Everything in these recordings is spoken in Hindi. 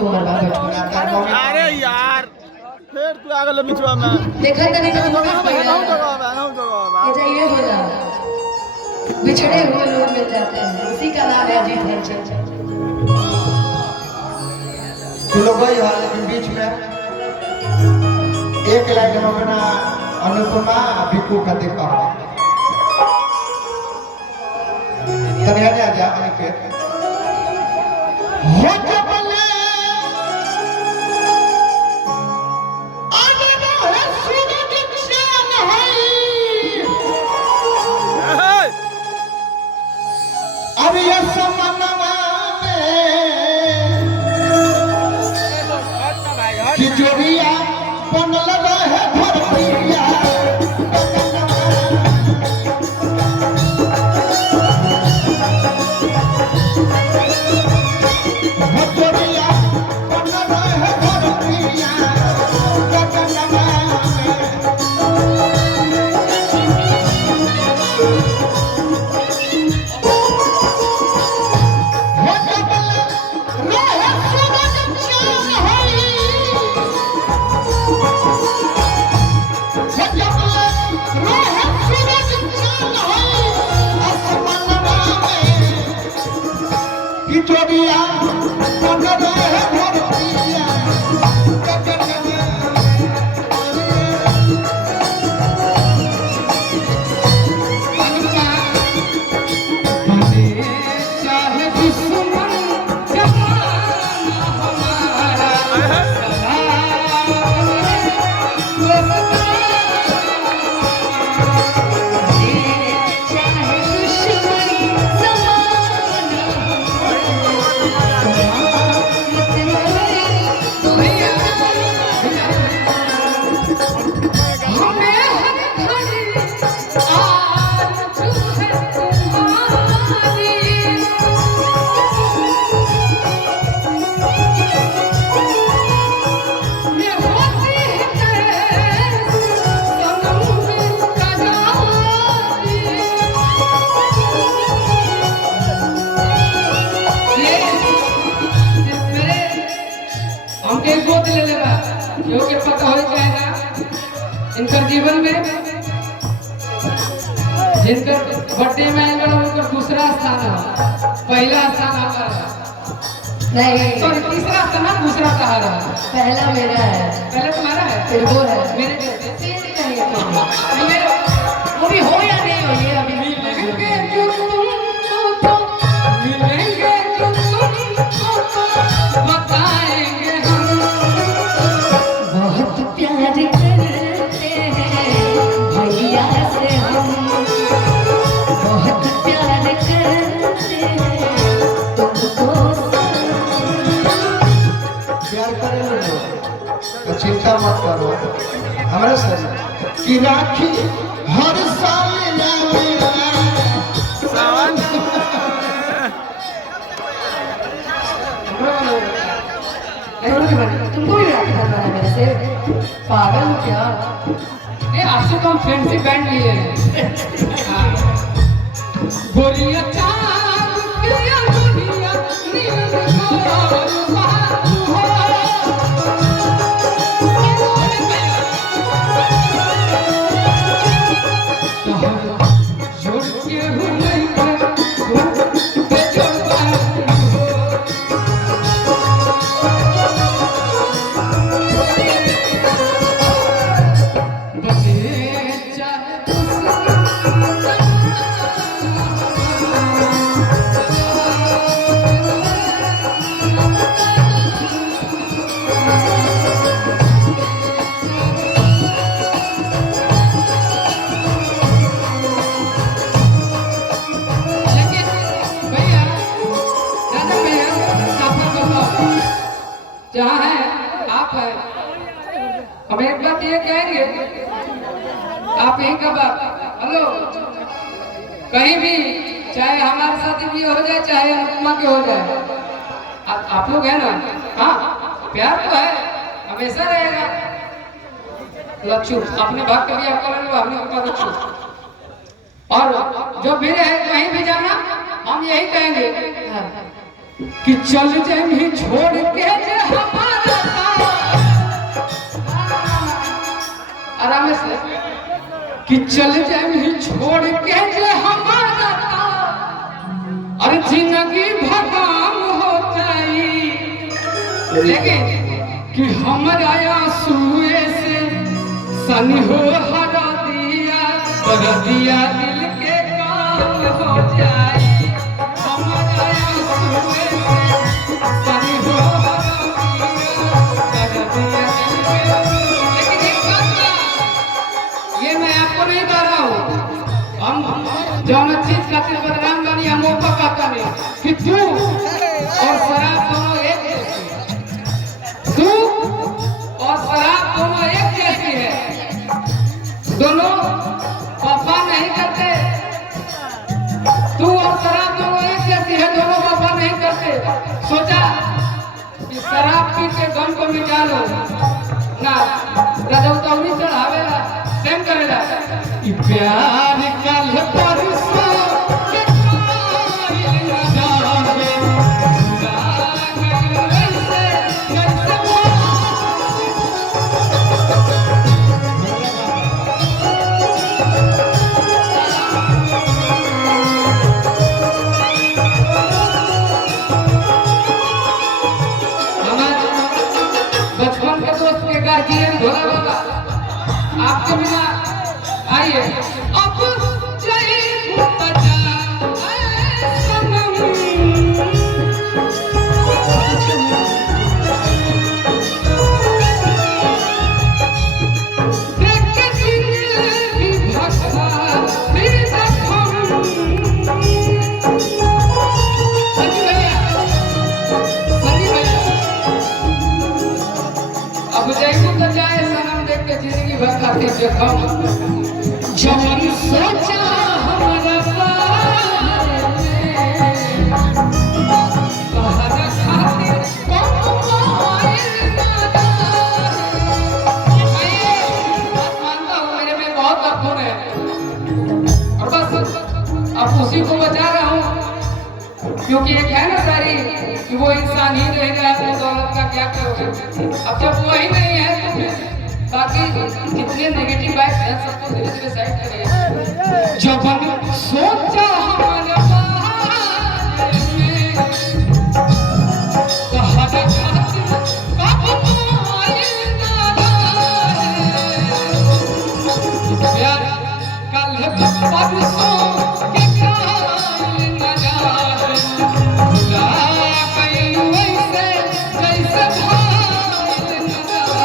बहुत उम्र बा बैठो। अरे यार फिर तू आ गल बिचवा में देखा तनी तो ना जगह ये जाइए हो जा बिछड़े हुए लोग मिल जाते हैं, उसी का नाम है अजीत हलचल। तू लोग भाई हाल के बीच में एक लाइन में अपना अनुपमा बिकू का देखा तब याद आ जा अनिकेत हो जबले अब ये समनवा में कि जोड़िया बनल रहे भरपिया जोड़िया बनल रहे भरपिया इनका जीवन में जिनका बर्थडे में आएगा उनका दूसरा स्थान है, पहला स्थान आपका नहीं, सॉरी तीसरा स्थान दूसरा कहा रहा, पहला मेरा है, पहला तुम्हारा है, फिर वो है मेरे वो भी हो या नहीं हो ये अभी मिलेंगे जो तुमको मिलेंगे जो तुमको बताएंगे हम बहुत प्यार करते हैं भैया से हम, बहुत प्यार करते हैं तुमको प्यार करे तो चिंता मत करो हमारे से कि राखी हर साल तुमको भी राखी बंधवाना है मेरे से, पागल हो क्या? नहीं आपसे तो हम फ्रेंडशिप बैंड लिए हैं। गोरिया चाँद किया गोरिया नींद को बात हो जोड़ के हूँ नहीं जहाँ है आप है, हम एक बात ये कहेंगे आप यहीं का बात हेलो कहीं भी चाहे हमारे साथ भी हो जाए चाहे अनुपमा के हो जाए आप लोग है ना, हाँ प्यार तो है हमेशा रहेगा। लच्छू अपने भाग कभी आपका लगे हमने आपका लच्छू और जो भी रहे कहीं भी जाना हम यही कहेंगे कि चल जाए छोड़ के चल जाए छोड़ के जे हमारा और जिंदगी भगवान हो जाई, लेकिन कि हमारा आंसुए से सनी हो हरा दिया कर दिया दिल के काम हो जाए। हमारा आंसुए से सनी हो हरा दिया कर दिया दिल के। लेकिन एक बात ये मैं आपको नहीं कह रहा हूँ, हम जौन चीज खातिर बदनाम बनी हम वो पकाता नहीं कि तू और शराब दोनों एक जैसी है, तू और शराब दोनों एक जैसी है, दोनों वफा नहीं करते। तू और शराब दोनों एक जैसी है, दोनों वफा नहीं करते। सोचा कि शराब पी के गम को मिटा लो ना, रजौतौनी चढ़ावेला प्रेम करेला कि प्यार कल परसों के कायल न जावे, कैसे कैसे हमारे बचपन के दोस्त के गार्जियन भोला बाबा आपके बिना आइए अब जय बजा सनम देख के जिंदगी भसा फिर जखम। सनी भैया अब जय बजा सनम देख के जिंदगी भसा फिर जखम। जवन सोचा हमारा बारे में बहाना खातिर कौन आयल ना जाए। बात मानता हूँ मेरे में बहुत अखुन है और बस अब उसी को बचा रहा हूँ, क्योंकि एक है ना सारी कि वो इंसान ही रहेगा तो दौलत का क्या करोगे। अब जब वही नहीं है तो फिर बाकी जितने नेगेटिव बाइक हैं सबको धीरे धीरे साइड करिए। जब सोचा हमारे बारे में कहा खातिर कब आयल ना जाए, प्यार कल परसों के कायल न जाए, भुला गई वैसे जैसे भायल न जाए।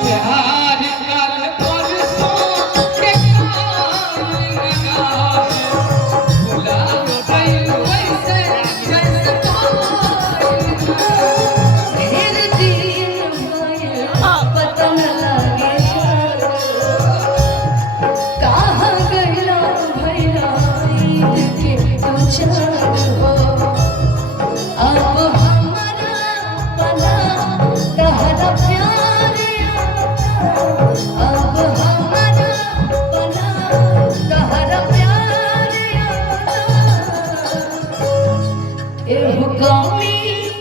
प्यार कल परसों के कायल न जाए, भुला गई वैसे जैसे भायल न जाए। मेरे दिन भर पता न लागे जानो, कहाँ गइला भइला ईद के तू जान हो। अब हमारा पना तहरा प्यार आता, अब हमारा पना तहरा प्यार आता। एहो कमी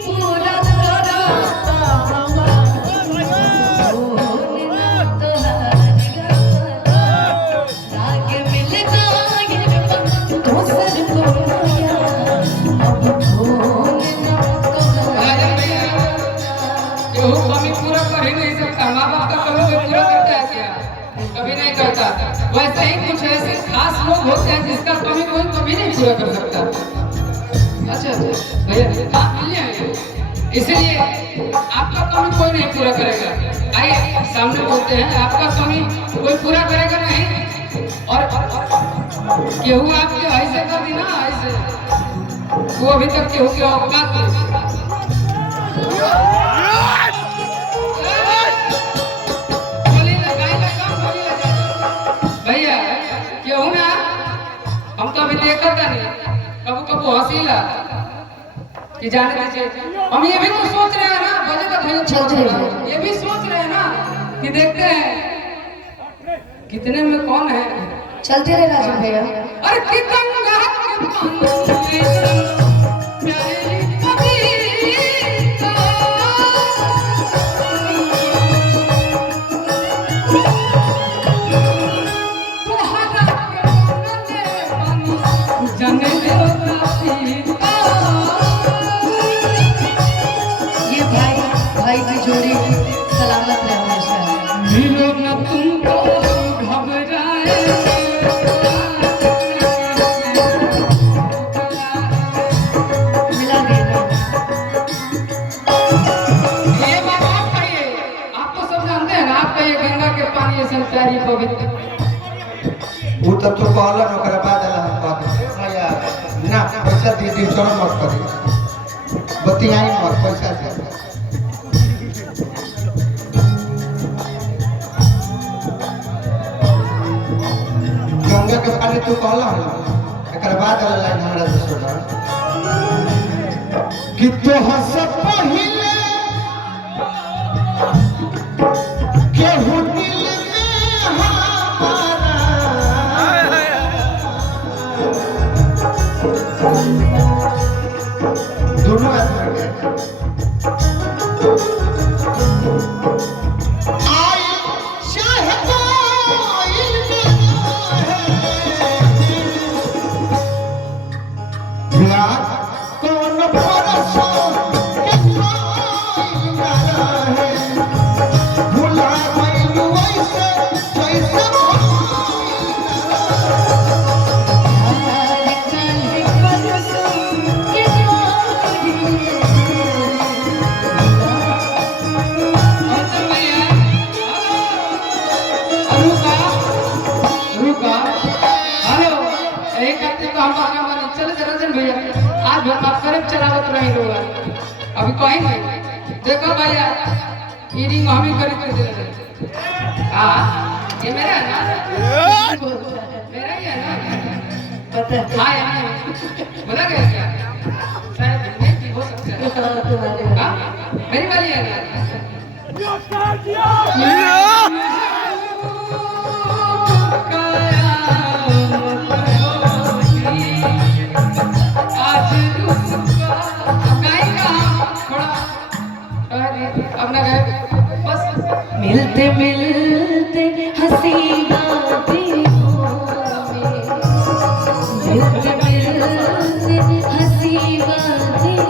पूरा कराता हमारा भूल ना तोहारी गाता। लागे मिल गइल बा दोसर कोइया, अब भूल ना राजन भैया तोहारी। केहू कमी पूरा कर ही नहीं सकता। माँ बाप का कभी भी पूरा करता है क्या? कभी नहीं करता। वैसे ही कुछ ऐसे खास लोग होते हैं जिसका कमी कोई कभी नहीं पूरा कर सकता। अच्छा भैया आप मिल जाएंगे, इसलिए आपका कमी कोई नहीं पूरा करेगा। आइए सामने बोलते हैं, आपका कमी कोई पूरा करेगा नहीं। और केहू आपके ऐसे कर दी ना, ऐसे वो अभी तक केहू के औकात नहीं। भैया क्यों ना हम तो अभी देखा था नहीं, कबू कबू हंसीला कि जाने दीजिए। हम ये भी तो सोच रहे हैं ना, बजे का भैया चल चल ये भी सोच रहे हैं ना कि देखते हैं कितने में कौन है। चलते रहे राजन भैया। अरे कि गंगा के पानी प्यारी कविता तोहरा के मंगले पानी जाने देवता सीता। ये भाई की जोड़ी सलामत रहे हमेशा। मिलो न तुमको घबराए मिला देना। ये बात आप कहिए, आप तो सब जानते हैं ना, आप कहिए गंगा के पानी ऐसा प्यारी पवित्र। वो तब तो कहलन ओकरा बाद अल्लाह हम कहते भैया ना पैसा दे दी चोर मत करी बतियाई मत पैसा दे। गंगा के पानी तू कहला एकरा बाद अल्लाह लाइन हमरा से सुना कि तो हंस पहिले केहू दिल में हमारा दोनों आदमी आई चाहे कोई प्यार कौन परसो के कोई ना रहे भुला गइलू ऐसे जैसे आज हम आप करीब चलावत रही लोग अभी कहीं नहीं देखो भैया ये रिंग हम ही खरीद के दे रहे। हाँ ये मेरा है ना, मेरा ही है ना। पता है। हाँ यार बोला गया क्या शायद नहीं हो सकता है। तुम्हारे हाँ मेरी वाली है ना। आज अब ना गए बस मिलते मिलते हंसी बातें मिलते मिलते हंसी बातें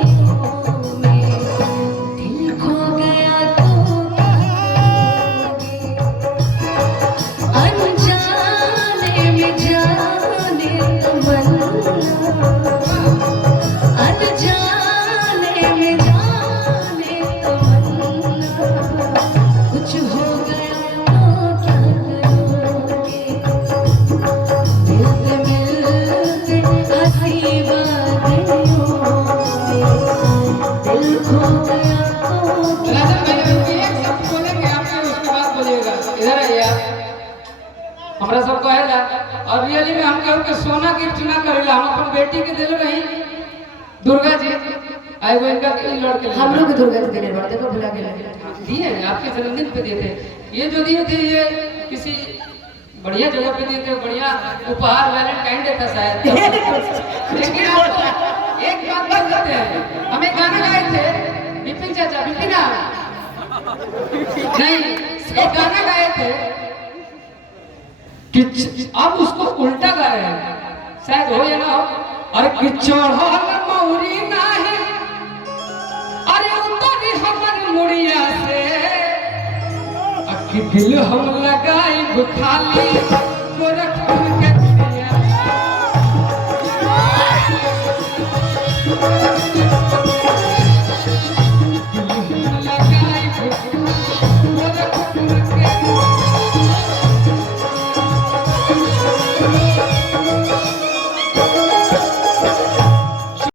दिल खो गया तो अनजाने में जाने तमन्ना अनजाने में जाने तमन्ना कुछ हो गया तो क्या करोगे मिलते मिलते हंसी बातें दिल खो गया तो राजन भाई एक शब्द बोलेंगे आपके उसके बाद बोलिएगा। इधर आइए आप। हमरा सब कहेला और रियली में हम केहू के सोना गिफ्ट ना करेला, हम अपन बेटी के देले रही दुर्गा जी आई वो इनका ई लड़के हम लोग दुर्गा जी देने पड़ते को भुला गया दिए हैं आपके जन्मदिन पे दिए थे। ये जो दिए थे ये किसी बढ़िया जगह पे दिए थे, बढ़िया उपहार वैलेंटाइन डे था शायद। लेकिन आपको एक बात बता देते हैं, हम एक गाना गाए थे विपिन चाचा विपिन नहीं एक गाना गाए थे कि अब उसको उल्टा गा रहे हैं शायद हो या ना हो। अरे कि चढ़ल मौरी नाही अरे उतरी हमर मुड़िया से कि दिल हम लगाई खाली